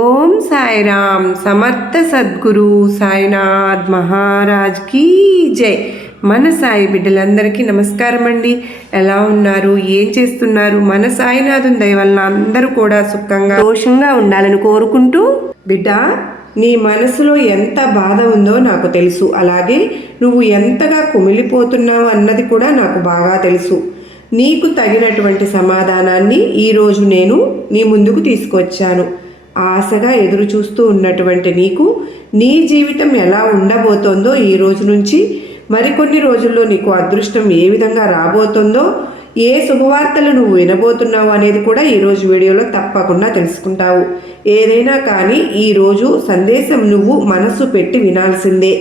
ఓం సాయిరామ్ సమర్థ సద్గురు సాయినాథ్ మహారాజ్ కీ జై. మన సాయి బిడ్డలందరికీ నమస్కారం అండి. ఎలా ఉన్నారు, ఏం చేస్తున్నారు? మన సాయినాథుని దయ వలన అందరూ కూడా సుఖంగా దోషంగా ఉండాలని కోరుకుంటూ, బిడ్డ నీ మనసులో ఎంత బాధ ఉందో నాకు తెలుసు. అలాగే నువ్వు ఎంతగా కుమిలిపోతున్నావు అన్నది కూడా నాకు బాగా తెలుసు. నీకు తగినటువంటి సమాధానాన్ని ఈరోజు నేను నీ ముందుకు తీసుకొచ్చాను. ఆశగా ఎదురు చూస్తూ ఉన్నటువంటి నీకు నీ జీవితం ఎలా ఉండబోతోందో, ఈ రోజు నుంచి మరికొన్ని రోజుల్లో నీకు అదృష్టం ఏ విధంగా రాబోతుందో, ఏ శుభవార్తలు నువ్వు వినబోతున్నావు అనేది కూడా ఈరోజు వీడియోలో తప్పకుండా తెలుసుకుంటావు. ఏదైనా కానీ ఈరోజు సందేశం నువ్వు మనసు పెట్టి వినాల్సిందే.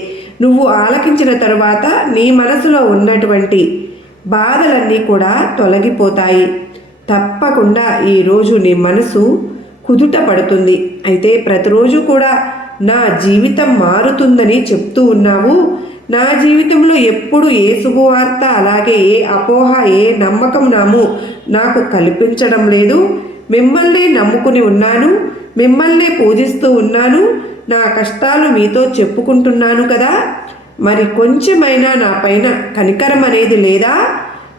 నువ్వు ఆలకించిన తరువాత నీ మనసులో ఉన్నటువంటి బాధలన్నీ కూడా తొలగిపోతాయి. తప్పకుండా ఈరోజు నీ మనసు కుదుట పడుతుంది. అయితే ప్రతిరోజు కూడా నా జీవితం మారుతుందని చెప్తూ ఉన్నావు. నా జీవితంలో ఎప్పుడు ఏ శుభవార్త, అలాగే ఏ అపోహ, ఏ నమ్మకం నాకు కల్పించడం లేదు. మిమ్మల్నే నమ్ముకుని ఉన్నాను, మిమ్మల్నే పూజిస్తూ ఉన్నాను, నా కష్టాలు మీతో చెప్పుకుంటున్నాను కదా, మరి కొంచెమైనా నా పైన కనికరం అనేది లేదా?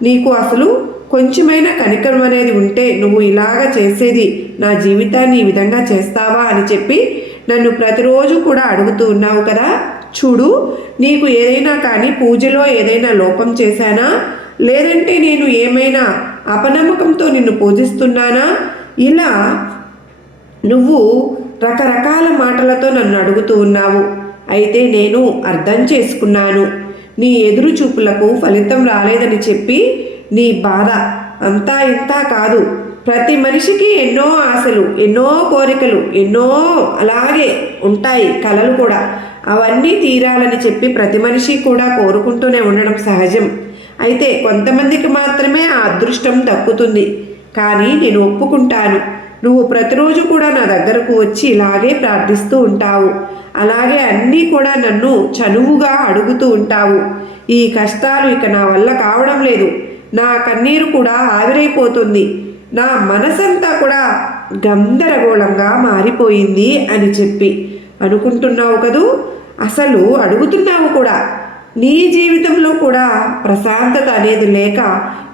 నీకు అసలు కొంచెమైనా కనికరం అనేది ఉంటే నువ్వు ఇలాగ చేసేది, నా జీవితాన్ని ఈ విధంగా చేస్తావా అని చెప్పి నన్ను ప్రతిరోజు కూడా అడుగుతూ ఉన్నావు కదా. చూడు, నీకు ఏదైనా కానీ పూజలో ఏదైనా లోపం చేశానా, లేదంటే నేను ఏమైనా అపనమ్మకంతో నిన్ను పూజిస్తున్నానా, ఇలా నువ్వు రకరకాల మాటలతో నన్ను అడుగుతూ ఉన్నావు. అయితే నేను అర్థం చేసుకున్నాను. నీ ఎదురు చూపులకు ఫలితం రాలేదని చెప్పి నీ బాధ అంతా ఇంతా కాదు. ప్రతి మనిషికి ఎన్నో ఆశలు, ఎన్నో కోరికలు, ఎన్నో అలాగే ఉంటాయి, కలలు కూడా. అవన్నీ తీరాలని చెప్పి ప్రతి మనిషి కూడా కోరుకుంటూనే ఉండడం సహజం. అయితే కొంతమందికి మాత్రమే ఆ అదృష్టం దక్కుతుంది. కానీ నేను ఒప్పుకుంటాను, నువ్వు ప్రతిరోజు కూడా నా దగ్గరకు వచ్చి ఇలాగే ప్రార్థిస్తూ ఉంటావు. అలాగే అన్నీ కూడా నన్ను చనువుగా అడుగుతూ ఉంటావు. ఈ కష్టాలు ఇక నా వల్ల కావడం లేదు, నా కన్నీరు కూడా ఆవిరైపోతుంది, నా మనసంతా కూడా గందరగోళంగా మారిపోయింది అని చెప్పి అనుకుంటున్నావు కదూ. అసలు అడుగుతున్నావు కూడా. నీ జీవితంలో కూడా ప్రశాంతత అనేది లేక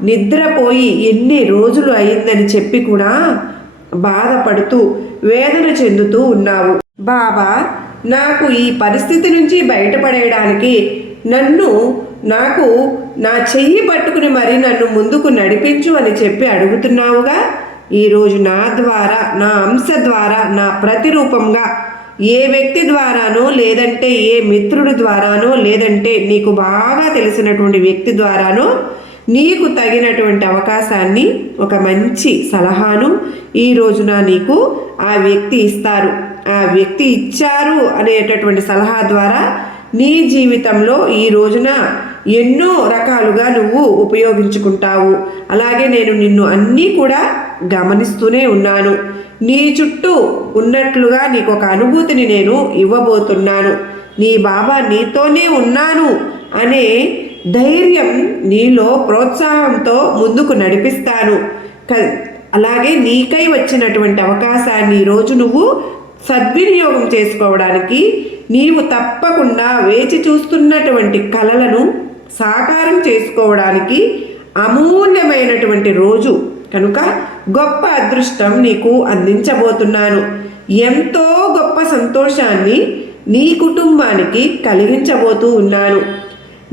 నిద్రపోయి ఎన్ని రోజులు అయిందని చెప్పి కూడా బాధపడుతూ వేదన చెందుతూ ఉన్నావు. బాబా, నాకు ఈ పరిస్థితి నుంచి బయటపడేయడానికి నాకు నా చెయ్యి పట్టుకుని మరి నన్ను ముందుకు నడిపించు అని చెప్పి అడుగుతున్నావుగా. ఈరోజు నా ద్వారా, నా అంశ ద్వారా, నా ప్రతిరూపంగా ఏ వ్యక్తి ద్వారానో, లేదంటే ఏ మిత్రుడి ద్వారానో, లేదంటే నీకు బాగా తెలిసినటువంటి వ్యక్తి ద్వారానో నీకు తగినటువంటి అవకాశాన్ని, ఒక మంచి సలహాను ఈ రోజున నీకు ఆ వ్యక్తి ఇస్తారు. ఆ వ్యక్తి ఇచ్చారు అనేటటువంటి సలహా ద్వారా నీ జీవితంలో ఈ రోజున ఎన్నో రకాలుగా నువ్వు ఉపయోగించుకుంటావు. అలాగే నేను నిన్ను అన్నీ కూడా గమనిస్తూనే ఉన్నాను. నీ చుట్టూ ఉన్నట్లుగా నీకు ఒక అనుభూతిని నేను ఇవ్వబోతున్నాను. నీ బాబా నీతోనే ఉన్నాను అనే ధైర్యం నీలో ప్రోత్సాహంతో ముందుకు నడిపిస్తాను. అలాగే నీకై వచ్చినటువంటి అవకాశాన్ని ఈరోజు నువ్వు సద్వినియోగం చేసుకోవడానికి, నీవు తప్పకుండా వేచి చూస్తున్నటువంటి కలలను సాకారం చేసుకోవడానికి అమూల్యమైనటువంటి రోజు కనుక గొప్ప అదృష్టం నీకు అందించబోతున్నాను. ఎంతో గొప్ప సంతోషాన్ని నీ కుటుంబానికి కలిగించబోతూ ఉన్నాను.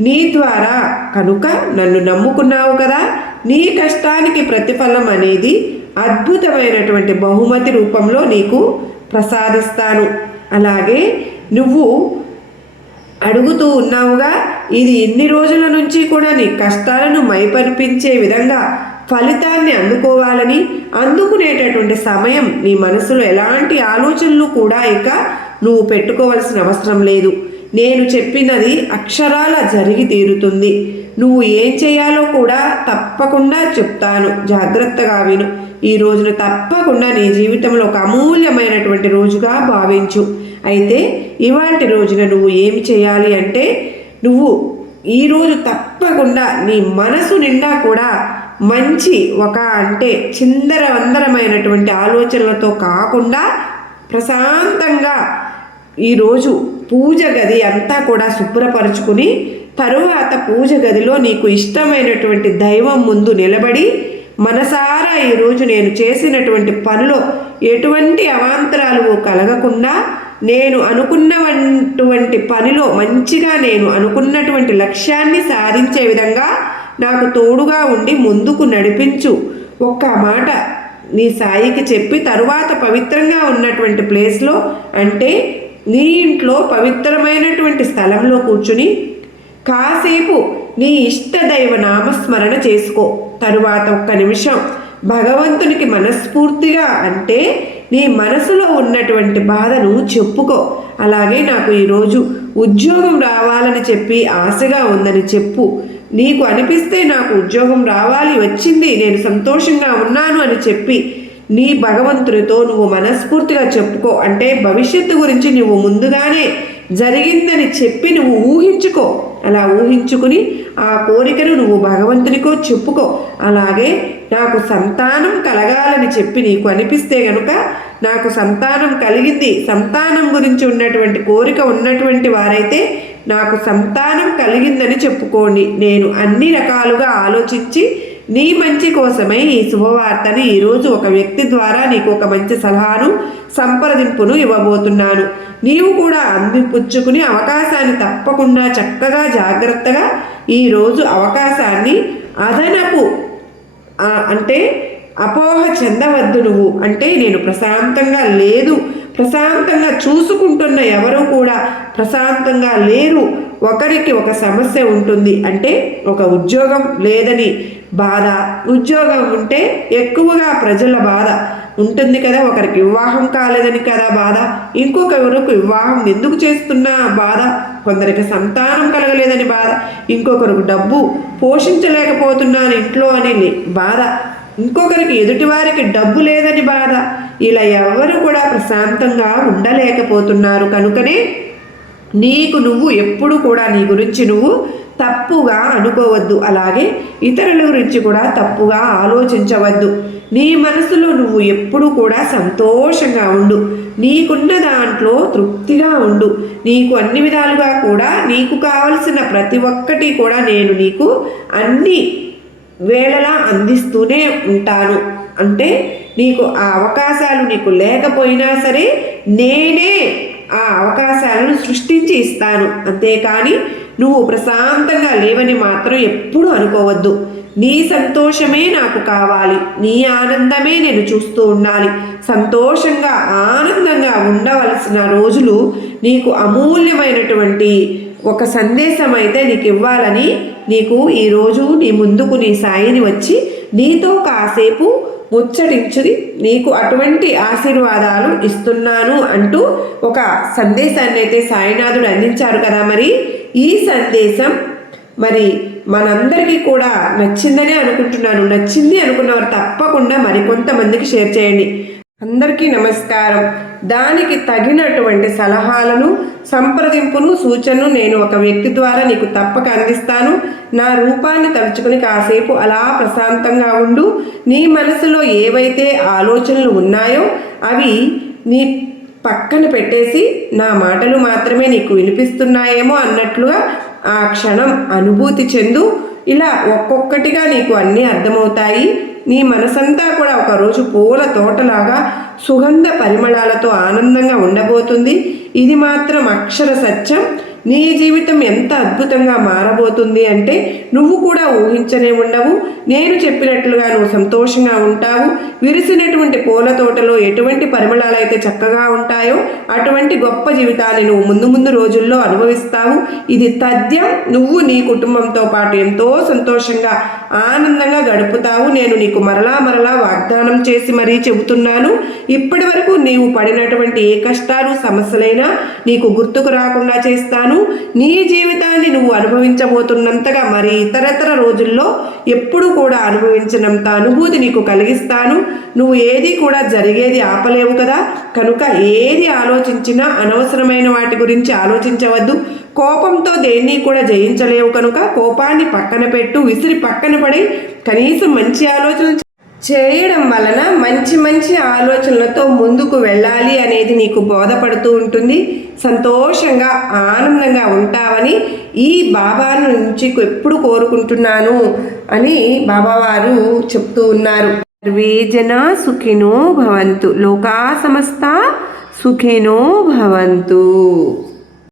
నీ ద్వారా కనుక నన్ను నమ్ముకున్నావు కదా, నీ కష్టానికి ప్రతిఫలం అనేది అద్భుతమైనటువంటి బహుమతి రూపంలో నీకు ప్రసాదిస్తాను. అలాగే నువ్వు అడుగుతూ ఉన్నావుగా, ఇది ఎన్ని రోజుల నుంచి కూడా నీ కష్టాలను మైపరిపించే విధంగా ఫలితాన్ని అందుకోవాలని, అందుకునేటటువంటి సమయం నీ మనసులో ఎలాంటి ఆలోచనలు కూడా ఇక నువ్వు పెట్టుకోవాల్సిన అవసరం లేదు. నేను చెప్పినది అక్షరాల జరిగి తీరుతుంది. నువ్వు ఏం చేయాలో కూడా తప్పకుండా చెప్తాను, జాగ్రత్తగా విను. ఈ రోజున తప్పకుండా నీ జీవితంలో ఒక అమూల్యమైనటువంటి రోజుగా భావించు. అయితే ఇవాల్టి రోజున నువ్వు ఏమి చేయాలి అంటే, నువ్వు ఈరోజు తప్పకుండా నీ మనసు నిండా కూడా మంచి చిందరవందరమైనటువంటి ఆలోచనలతో కాకుండా ప్రశాంతంగా ఈరోజు పూజ గది అంతా కూడా శుభ్రపరుచుకుని తరువాత పూజ గదిలో నీకు ఇష్టమైనటువంటి దైవం ముందు నిలబడి మనసారా ఈరోజు నేను చేసినటువంటి పనిలో ఎటువంటి అవాంతరాలు కలగకుండా నేను అనుకున్నటువంటి పనిలో మంచిగా నేను అనుకున్నటువంటి లక్ష్యాన్ని సాధించే విధంగా నాకు తోడుగా ఉండి ముందుకు నడిపించు. ఒక్క మాట నీ సాయికి చెప్పి తరువాత పవిత్రంగా ఉన్నటువంటి ప్లేస్లో అంటే నీ ఇంట్లో పవిత్రమైనటువంటి స్థలంలో కూర్చుని కాసేపు నీ ఇష్టదైవ నామస్మరణ చేసుకో. తరువాత ఒక్క నిమిషం భగవంతునికి మనస్ఫూర్తిగా అంటే నీ మనసులో ఉన్నటువంటి బాధను చెప్పుకో. అలాగే నాకు ఈరోజు ఉద్యోగం రావాలని చెప్పి ఆశగా ఉందని చెప్పు. నీకు అనిపిస్తే నాకు ఉద్యోగం రావాలి, వచ్చింది, నేను సంతోషంగా ఉన్నాను అని చెప్పి నీ భగవంతునితో నువ్వు మనస్ఫూర్తిగా చెప్పుకో. అంటే భవిష్యత్తు గురించి నువ్వు ముందుగానే జరిగిందని చెప్పి నువ్వు ఊహించుకో. అలా ఊహించుకుని ఆ కోరికను నువ్వు భగవంతునికో చెప్పుకో. అలాగే నాకు సంతానం కలగాలని చెప్పి నీకు అనిపిస్తే గనుక నాకు సంతానం కలిగింది, సంతానం గురించి ఉన్నటువంటి కోరిక ఉన్నటువంటి వారైతే నాకు సంతానం కలిగిందని చెప్పుకోండి. నేను అన్ని రకాలుగా ఆలోచించి నీ మంచి కోసమై ఈ శుభవార్తని ఈరోజు ఒక వ్యక్తి ద్వారా నీకు ఒక మంచి సలహాను సంప్రదింపును ఇవ్వబోతున్నాను. నీవు కూడా అందిపుచ్చుకుని అవకాశాన్ని తప్పకుండా చక్కగా జాగ్రత్తగా ఈరోజు అవకాశాన్ని అదనపు అంటే అపోహ చెందవద్దు. నువ్వు అంటే నేను ప్రశాంతంగా లేదు, ప్రశాంతంగా చూసుకుంటున్న ఎవరు కూడా ప్రశాంతంగా లేరు, ఒకరికి ఒక సమస్య ఉంటుంది అంటే ఒక ఉద్యోగం లేదని బాధ, ఉద్యోగం ఉంటే ఎక్కువగా ప్రజల బాధ ఉంటుంది కదా, ఒకరికి వివాహం కాలేదని కదా బాధ, ఇంకొకరికి వివాహం ఎందుకు చేస్తున్నా బాధ, కొందరికి సంతానం కలగలేదని బాధ, ఇంకొకరికి డబ్బు పోషించలేకపోతున్నాను ఇంట్లో అని బాధ, ఇంకొకరికి ఎదుటివారికి డబ్బు లేదని బాధ. ఇలా ఎవరు కూడా ప్రశాంతంగా ఉండలేకపోతున్నారు. కనుకనే నీకు నువ్వు ఎప్పుడు కూడా నీ గురించి నువ్వు తప్పుగా అనుకోవద్దు. అలాగే ఇతరుల గురించి కూడా తప్పుగా ఆలోచించవద్దు. నీ మనసులో నువ్వు ఎప్పుడు కూడా సంతోషంగా ఉండు, నీకున్న దాంట్లో తృప్తిగా ఉండు. నీకు అన్ని విధాలుగా కూడా నీకు కావలసిన ప్రతి ఒక్కటి కూడా నేను నీకు అన్ని వేళలా అందిస్తూనే ఉంటాను. అంటే నీకు ఆ అవకాశాలు నీకు లేకపోయినా సరే నేనే ఆ అవకాశాలను సృష్టించి ఇస్తాను. అంతేకాని నువ్వు ప్రశాంతంగా లేవని మాత్రం ఎప్పుడూ అనుకోవద్దు. నీ సంతోషమే నాకు కావాలి, నీ ఆనందమే నేను చూస్తూ ఉండాలి. సంతోషంగా ఆనందంగా ఉండవలసిన రోజులు నీకు అమూల్యమైనటువంటి ఒక సందేశం అయితే నీకు ఇవ్వాలని నీకు ఈరోజు నీ ముందుకు నీ సాయిని వచ్చి నీతో కాసేపు ముచ్చటించుది నీకు అటువంటి ఆశీర్వాదాలు ఇస్తున్నాను అంటూ ఒక సందేశాన్ని అయితే సాయినాథుడు అందించారు కదా. మరి ఈ సందేశం మరి మనందరికీ కూడా నచ్చిందనే అనుకుంటున్నాను. నచ్చింది అనుకున్నవారు తప్పకుండా మరికొంతమందికి షేర్ చేయండి. అందరికీ నమస్కారం. దానికి తగినటువంటి సలహాలను సంప్రదింపును సూచనను నేను ఒక వ్యక్తి ద్వారా నీకు తప్పక అందిస్తాను. నా రూపాన్ని తలుచుకుని కాసేపు అలా ప్రశాంతంగా ఉండు. నీ మనసులో ఏవైతే ఆలోచనలు ఉన్నాయో అవి నీ పక్కన పెట్టేసి నా మాటలు మాత్రమే నీకు వినిపిస్తున్నాయేమో అన్నట్లుగా ఆ క్షణం అనుభూతి చెందు. ఇలా ఒక్కొక్కటిగా నీకు అన్నీ అర్థమవుతాయి. నీ మనసంతా కూడా ఒకరోజు పూల తోటలాగా సుగంధ పరిమళాలతో ఆనందంగా ఉండబోతుంది. ఇది మాత్రం అక్షర సత్యం. నీ జీవితం ఎంత అద్భుతంగా మారబోతుంది అంటే నువ్వు కూడా ఊహించనే ఉండవు. నేను చెప్పినట్లుగా నువ్వు సంతోషంగా ఉంటావు. విరిసినటువంటి పూల తోటలో ఎటువంటి పరిమళాలు అయితే చక్కగా ఉంటాయో అటువంటి గొప్ప జీవితాన్ని నువ్వు ముందు ముందు రోజుల్లో అనుభవిస్తావు. ఇది తథ్యం. నువ్వు నీ కుటుంబంతో పాటు ఎంతో సంతోషంగా ఆనందంగా గడుపుతావు. నేను నీకు మరలా మరలా వాగ్దానం చేసి మరీ చెబుతున్నాను. ఇప్పటి వరకు నీవు పడినటువంటి ఏ కష్టాలు సమస్యలైనా నీకు గుర్తుకు రాకుండా చేస్తాను. నీ జీవితాన్ని నువ్వు అనుభవించబోతున్నంతగా మరి ఇతరతర రోజుల్లో ఎప్పుడు కూడా అనుభవించినంత అనుభూతి నీకు కలిగిస్తాను. నువ్వు ఏది కూడా జరిగేది ఆపలేవు కదా. కనుక ఏది ఆలోచించినా అనవసరమైన వాటి గురించి ఆలోచించవద్దు. కోపంతో దేన్ని కూడా జయించలేవు కనుక కోపాన్ని పక్కన పెట్టు, విసిరి పక్కన పడి కనీసం మంచి ఆలోచన చేయడం వలన మంచి మంచి ఆలోచనలతో ముందుకు వెళ్ళాలి అనేది నీకు బోధపడుతూ ఉంటుంది. సంతోషంగా ఆనందంగా ఉంటావని ఈ బాబా నుంచి ఎప్పుడు కోరుకుంటున్నాను అని బాబావారు చెప్తూ ఉన్నారు. సర్వే జనా సుఖినో భవంతు, లోకా సమస్త సుఖినో భవంతు.